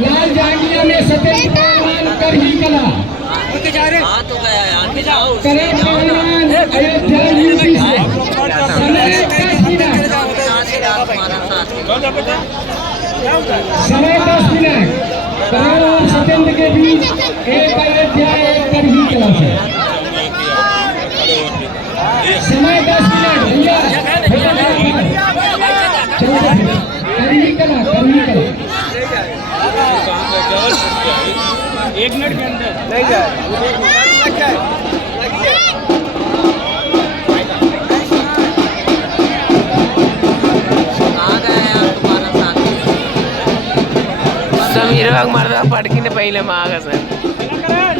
लाल जांगिया में सतेज पहलवान कर ही कला करे पहलवान अयोध्या यूपी से समय 10 मिनट करण और सतेंद्र के बीच एक अयोध्या एक कर ही कला से समय 10 मिनट भैया करही कला 1 मिनट के अंदर नहीं जाए समीर बाग मारदा पटकी ने पहले मागा सर